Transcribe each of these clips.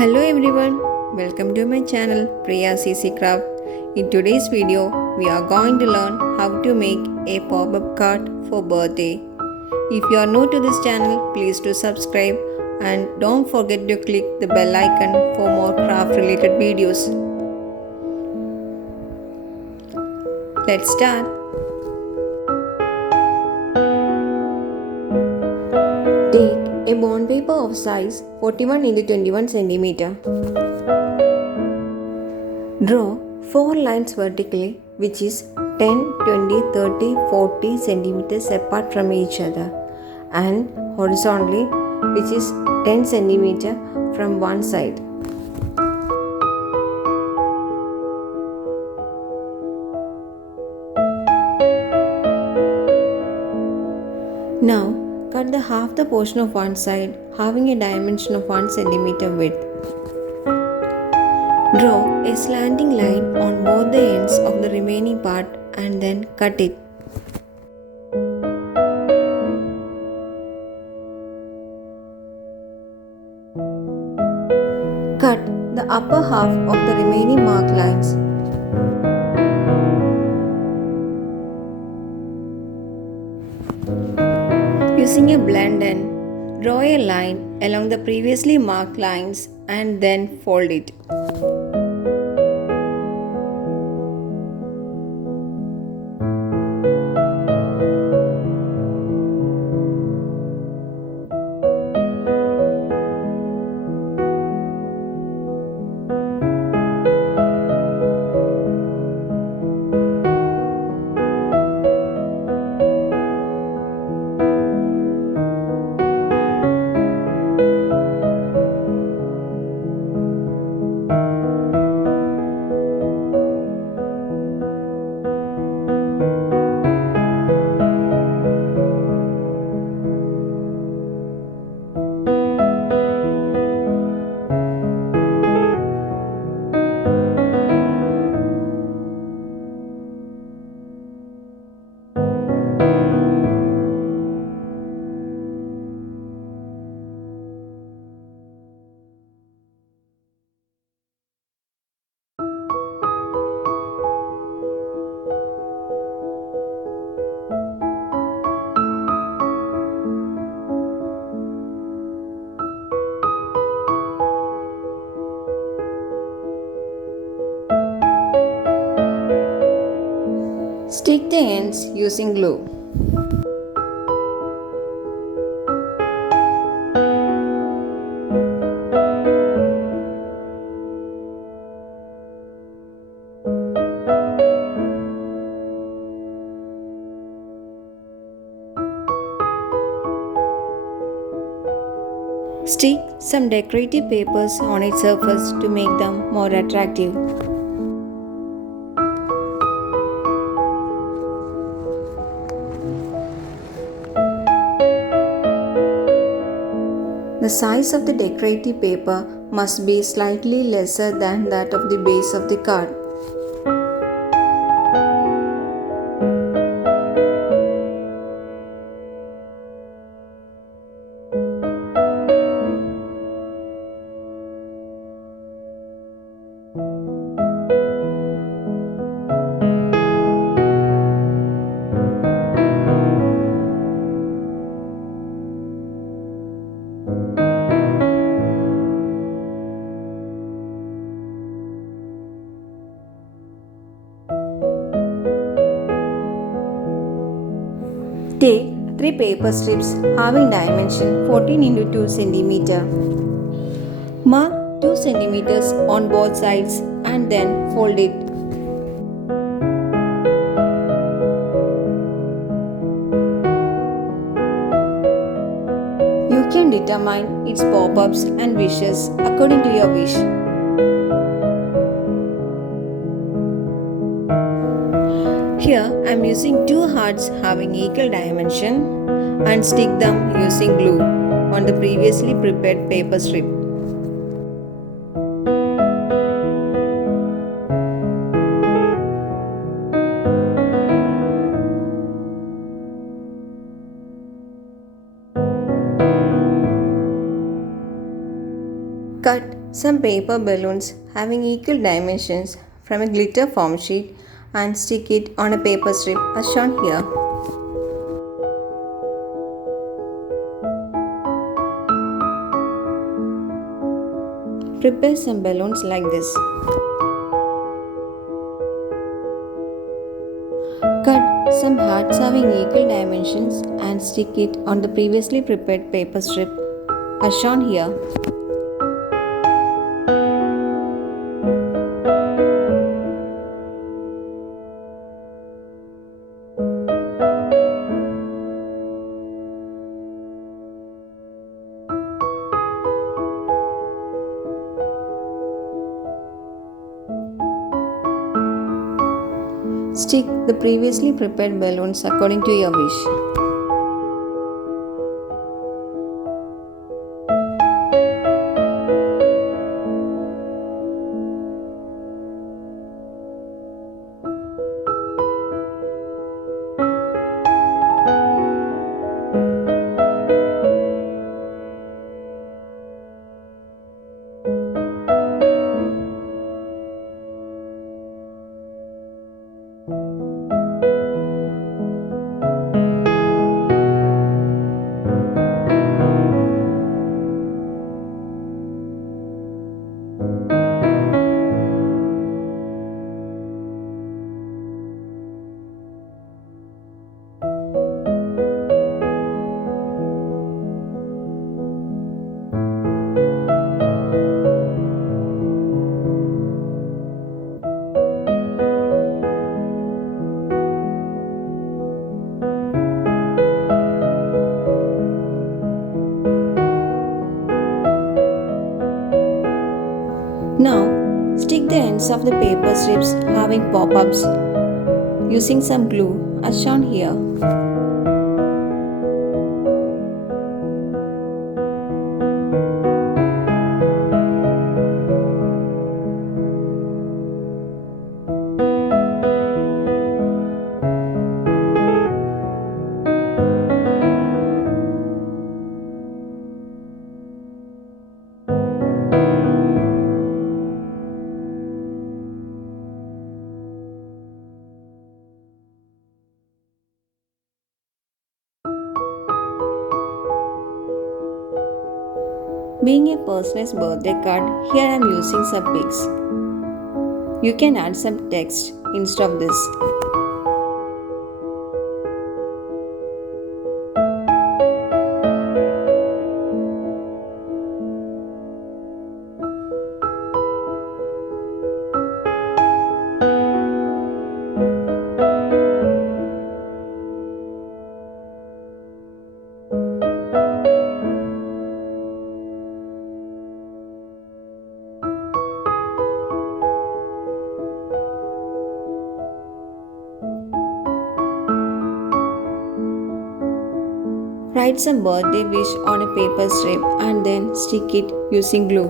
Hello everyone, welcome to my channel Priya CC Craft. In today's video, we are going to learn how to make a pop-up card for birthday. If you are new to this channel, please do subscribe and don't forget to click the bell icon for more craft related videos. Let's start. Take a bond paper of size 41 x 21 cm. Draw 4 lines vertically, which is 10, 20, 30, 40 centimeters apart from each other, and horizontally, which is 10 centimeter from one side. Now, cut the half the portion of one side, having a dimension of 1 centimeter width. Draw a slanting line on both the ends of the remaining part and then cut it. Cut the upper half of the remaining marked lines. Using a blend pen, draw a line along the previously marked lines and then fold it. Stick the ends using glue. Stick some decorative papers on its surface to make them more attractive. The size of the decorative paper must be slightly lesser than that of the base of the card. Take 3 paper strips having dimension 14 x 2 cm. Mark 2 cm on both sides and then fold it. You can determine its pop-ups and wishes according to your wish. Here I am using 2 hearts having equal dimension and stick them using glue on the previously prepared paper strip. Cut some paper balloons having equal dimensions from a glitter foam sheet and stick it on a paper strip as shown here. Prepare some balloons like this. Cut some hearts having equal dimensions and stick it on the previously prepared paper strip as shown here. Stick the previously prepared balloons according to your wish. Now, stick the ends of the paper strips having pop-ups using some glue as shown here. Being a personalized birthday card, here I am using some pics. You can add some text instead of this. Write some birthday wish on a paper strip and then stick it using glue.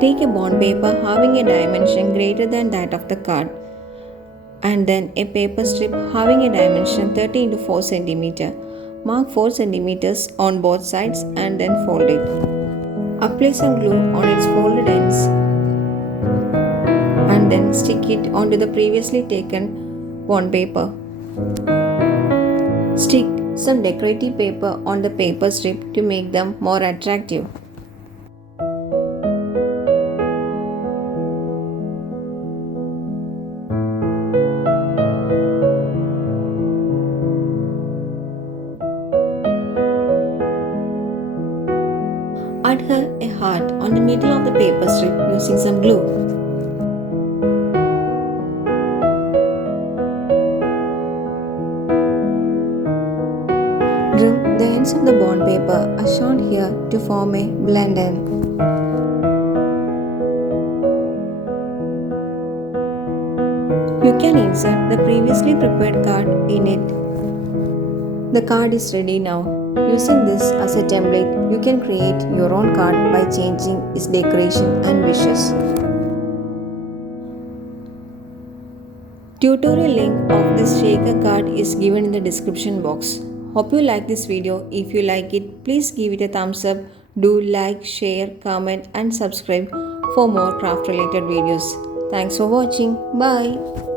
Take a bond paper having a dimension greater than that of the card and then a paper strip having a dimension 30 x 4 cm. Mark 4 cm on both sides and then fold it. Apply some glue on its folded ends and then stick it onto the previously taken bond paper. Stick some decorative paper on the paper strip to make them more attractive. Add her a heart on the middle of the paper strip using some glue. Trim the ends of the bond paper as shown here to form a blend end. You can insert the previously prepared card in it. The card is ready now. Using this as a template, you can create your own card by changing its decoration and wishes. Tutorial link of this shaker card is given in the description box. Hope you like this video. If you like it, please give it a thumbs up. Do like, share, comment and subscribe for more craft related videos. Thanks for watching. Bye.